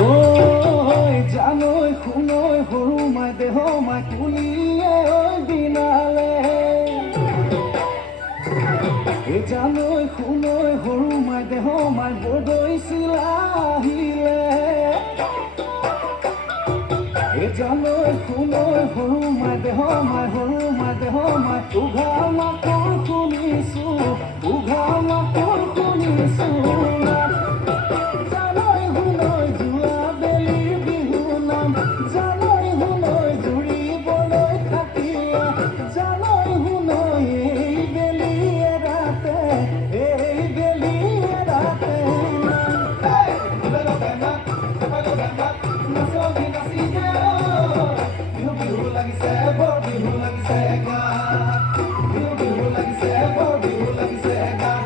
ঐ জানৈ শুনৈ সৰু মাই দেহ মাই কুলিয়ে ঐ বিনালে জানৈ শুনৈ সৰু মাই দেহ মাই বৰদৈ চিলা আহিলে জানৈ শুনৈ সৰু মাই দেহ মাই উঘা মাতৰ শুনিছো উঘা মাতৰ শুনিছো জানৈ শুনৈ যোৱা বেলিৰ বিহু নাম জানৈ শুনৈ জুৰিবলৈ থাকিলে জানৈ শুনৈ এই বেলি এৰাতে নাচি নাচি বিহু বিহু লাগিছে বৰ বিহু লাগিছে গান বিহু বিহু লাগিছে বৰ বিহু লাগিছে গান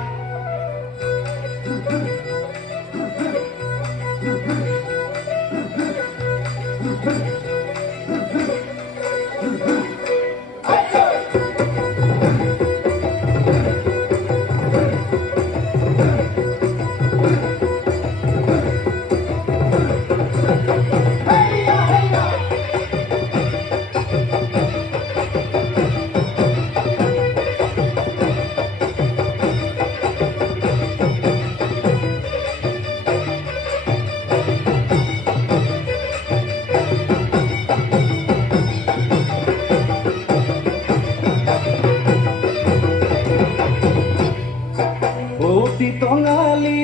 অতি টঙালি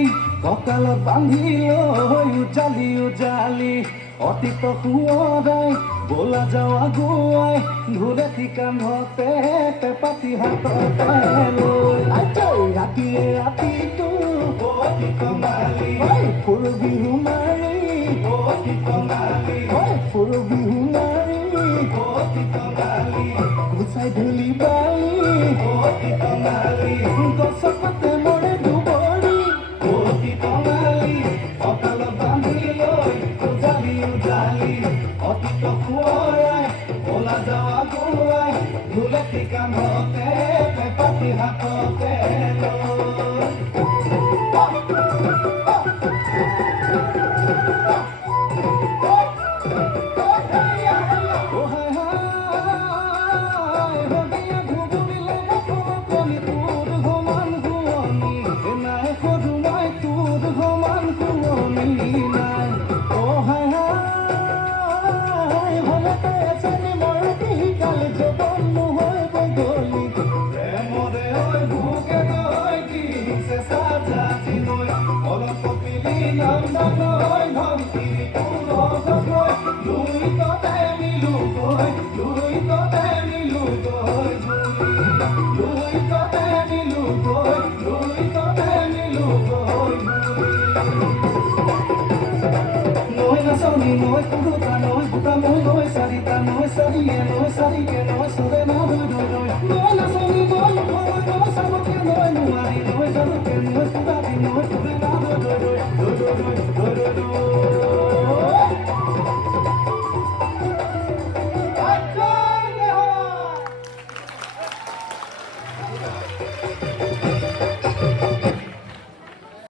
কঁকালত বান্ধি লৈ উজালি উজালি অতীত সোঁৱৰাই বোলা যাওঁ আগুৱাই ঢোলেটি কান্ধতে পেপাতি হাততে লৈ ৰাতিয়ে ৰাতিটো অতি টঙালি ফুৰ বিহু মাৰি অতি টঙালি ফুৰ বিহু মাৰি অতি টঙালি গুচাই ধূলি বালি অতি টঙালি গছৰ পাতে মৰে দুবৰি অতি টঙালি কঁকালত বান্ধি লৈ উজালি উজালি অতীত সোঁৱৰাই বোলা যাওঁ আগুৱাই ঢোলেটি কান্ধতে পেপাতি হাততে Noi kuruta noi buta noi sarita noi sarie noi sarike noi sore noi noi na soni noi noi saboke noi nuari noi saboke noi kudati noi kudena noi